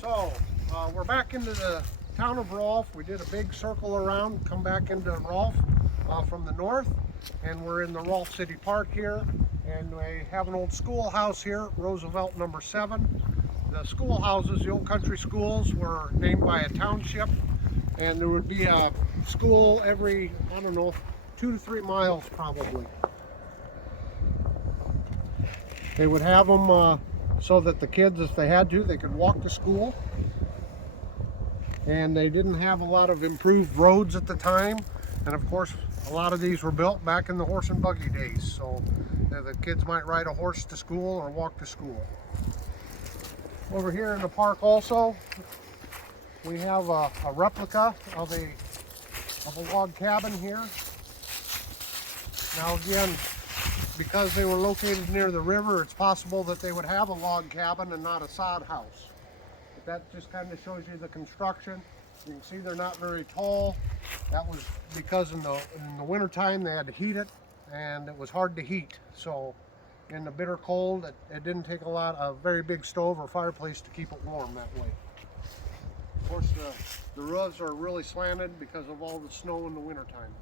So we're back into the town of Rolfe. We did a big circle around, come back into Rolfe from the north, and we're in the Rolfe City Park here. And we have an old schoolhouse here, Roosevelt number 7. The schoolhouses, the old country schools, were named by a township, and there would be a school every, I don't know, 2 to 3 miles probably. They would have them so that the kids, if they had to, they could walk to school. And they didn't have a lot of improved roads at the time. And of course, a lot of these were built back in the horse and buggy days. So the kids might ride a horse to school or walk to school. Over here in the park also, we have a replica of a log cabin here. Now again, because they were located near the river, it's possible that they would have a log cabin and not a sod house. But that just kind of shows you the construction. You can see they're not very tall. That was because in the winter time they had to heat it, and it was hard to heat. So in the bitter cold, it didn't take a very big stove or fireplace to keep it warm that way. Of course, the roofs are really slanted because of all the snow in the winter time.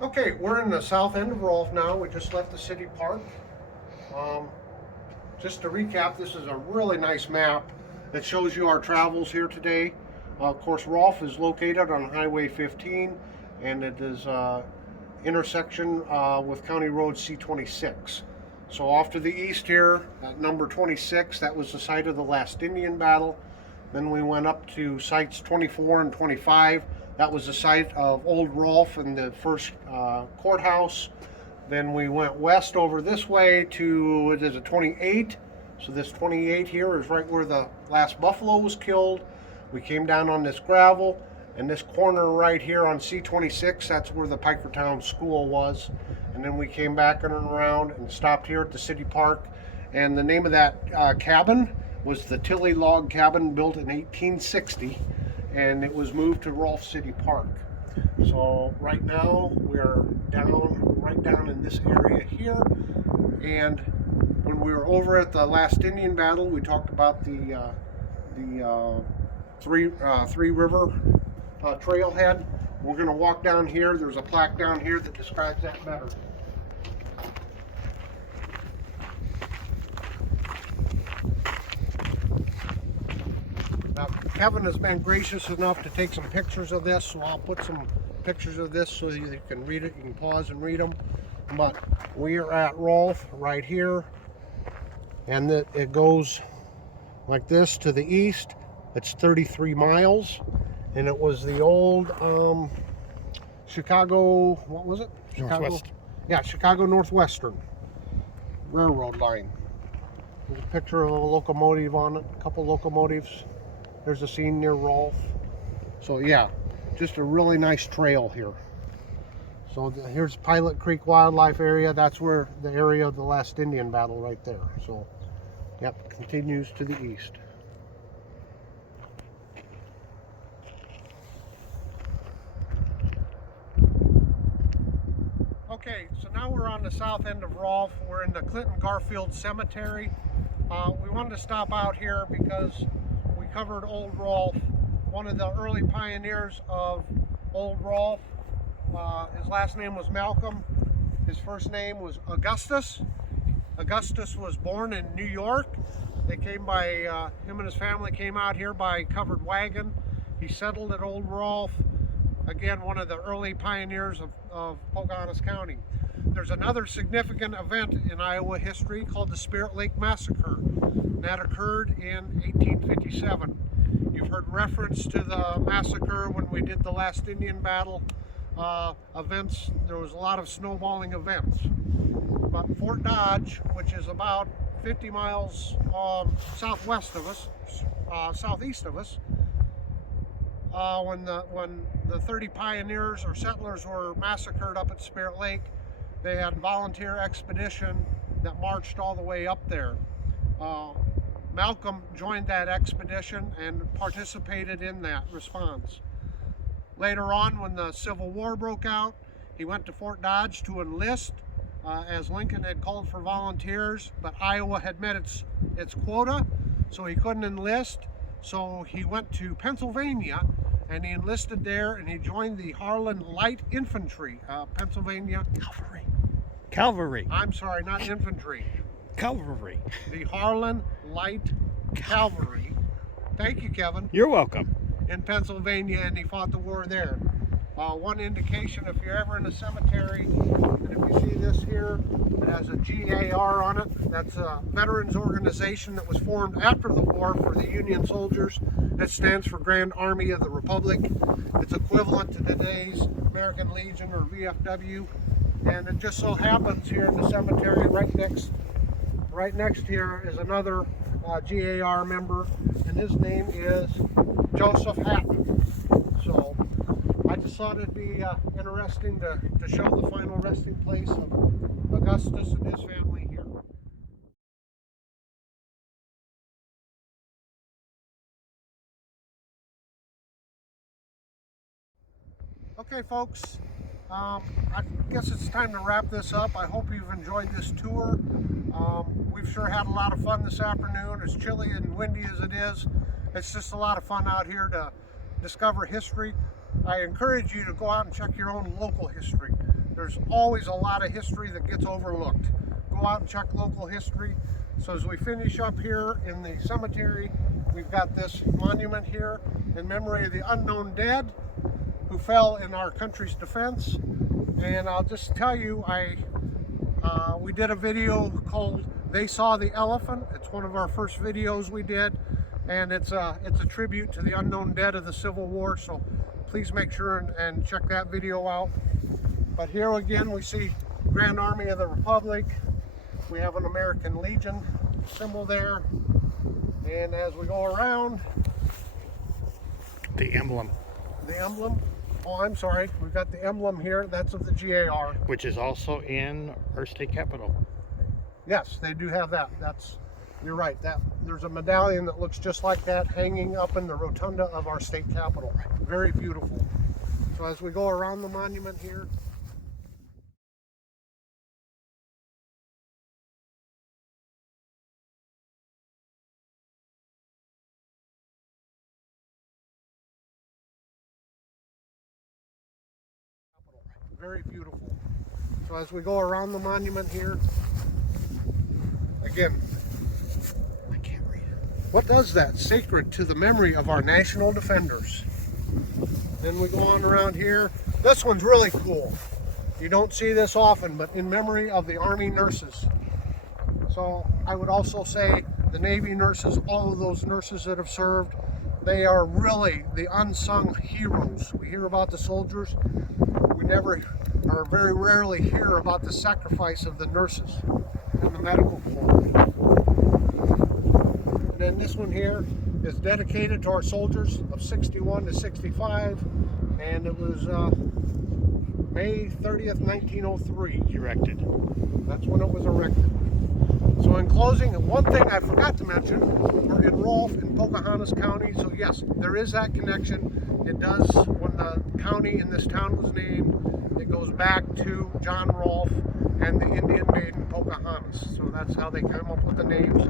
Okay, we're in the south end of Rolfe now. We just left the city park. Just to recap, this is a really nice map that shows you our travels here today. Of course, Rolfe is located on Highway 15, and it is intersection with County Road C26. So off to the east here, at number 26, that was the site of the last Indian battle. Then we went up to sites 24 and 25. That was the site of Old Rolfe and the first courthouse. Then we went west over this way to, it is a 28. So this 28 here is right where the last buffalo was killed. We came down on this gravel, and this corner right here on C26, that's where the Pikertown School was. And then we came back and around and stopped here at the city park. And the name of that cabin was the Tilley Log Cabin, built in 1860. And it was moved to Rolfe City Park. So right now we're right down in this area here. And when we were over at the last Indian battle, we talked about the Three River trailhead. We're going to walk down here. There's a plaque down here that describes that better. Now, Kevin has been gracious enough to take some pictures of this, so I'll put some pictures of this so you can read it. You can pause and read them. But we are at Rolfe right here, and it goes like this to the east. It's 33 miles, and it was the old Chicago, what was it? Northwest. Yeah, Chicago Northwestern Railroad line. There's a picture of a locomotive on it, a couple locomotives. There's a scene near Rolfe. So yeah, just a really nice trail here. So here's Pilot Creek Wildlife Area. That's where the area of the last Indian battle right there. So, yep, continues to the east. Okay, so now we're on the south end of Rolfe. We're in the Clinton Garfield Cemetery. We wanted to stop out here because we covered Old Rolfe. One of the early pioneers of Old Rolfe, his last name was Malcolm. His first name was Augustus. Augustus was born in New York. They came by, him and his family came out here by covered wagon. He settled at Old Rolfe. Again, one of the early pioneers of Pocahontas County. There's another significant event in Iowa history called the Spirit Lake Massacre. That occurred in 1857. You've heard reference to the massacre when we did the last Indian battle events. There was a lot of snowballing events. But Fort Dodge, which is about 50 miles southwest of us, southeast of us, when the 30 pioneers or settlers were massacred up at Spirit Lake, they had a volunteer expedition that marched all the way up there. Malcolm joined that expedition and participated in that response. Later on, when the Civil War broke out, he went to Fort Dodge to enlist, as Lincoln had called for volunteers, but Iowa had met its quota, so he couldn't enlist. So he went to Pennsylvania and he enlisted there, and he joined the Harlan Light Infantry, Pennsylvania. Cavalry. I'm sorry, not infantry. Cavalry. The Harlan Light Cavalry. Thank you, Kevin. You're welcome. In Pennsylvania, and he fought the war there. One indication, if you're ever in a cemetery, and if you see this here, it has a GAR on it. That's a veterans organization that was formed after the war for the Union soldiers. It stands for Grand Army of the Republic. It's equivalent to today's American Legion or VFW. And it just so happens here in the cemetery, right next here is another GAR member, and his name is Joseph Hatton. So I just thought it'd be interesting to show the final resting place of Augustus and his family here. Okay, folks, I guess it's time to wrap this up. I hope you've enjoyed this tour. We've sure had a lot of fun this afternoon. As chilly and windy as it is, it's just a lot of fun out here to discover history. I encourage you to go out and check your own local history. There's always a lot of history that gets overlooked. Go out and check local history. So as we finish up here in the cemetery, we've got this monument here in memory of the unknown dead who fell in our country's defense. And I'll just tell you, we did a video called They Saw the Elephant. It's one of our first videos we did, and it's a tribute to the unknown dead of the Civil War, so please make sure and check that video out. But here again we see Grand Army of the Republic. We have an American Legion symbol there, and as we go around, The emblem. Oh, I'm sorry, we've got the emblem here. That's of the GAR. Which is also in our state capitol. Yes, they do have that. You're right. There's a medallion that looks just like that hanging up in the rotunda of our state capitol. Very beautiful. So as we go around the monument here, very beautiful. So as we go around the monument here, again, I can't read it. What does that? Sacred to the memory of our national defenders. Then we go on around here. This one's really cool. You don't see this often, but in memory of the Army nurses. So I would also say the Navy nurses, all of those nurses that have served, they are really the unsung heroes. We hear about the soldiers. We never, or very rarely, hear about the sacrifice of the nurses in the medical corps. And then this one here is dedicated to our soldiers of 61 to 65, and it was May 30th, 1903. Erected. That's when it was erected. So in closing, one thing I forgot to mention, we're in Rolfe in Pocahontas County, so yes, there is that connection. It does, when the county in this town was named, it goes back to John Rolfe and the Indian maiden Pocahontas. So that's how they came up with the names.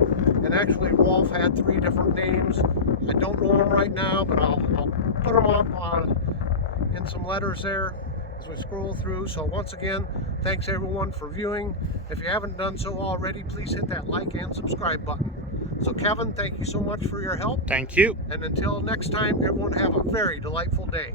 And actually Rolfe had 3 different names. I don't know them right now, but I'll put them up in some letters there as we scroll through. So once again, thanks everyone for viewing. If you haven't done so already, please hit that like and subscribe button. So Kevin, thank you so much for your help. Thank you. And until next time, everyone have a very delightful day.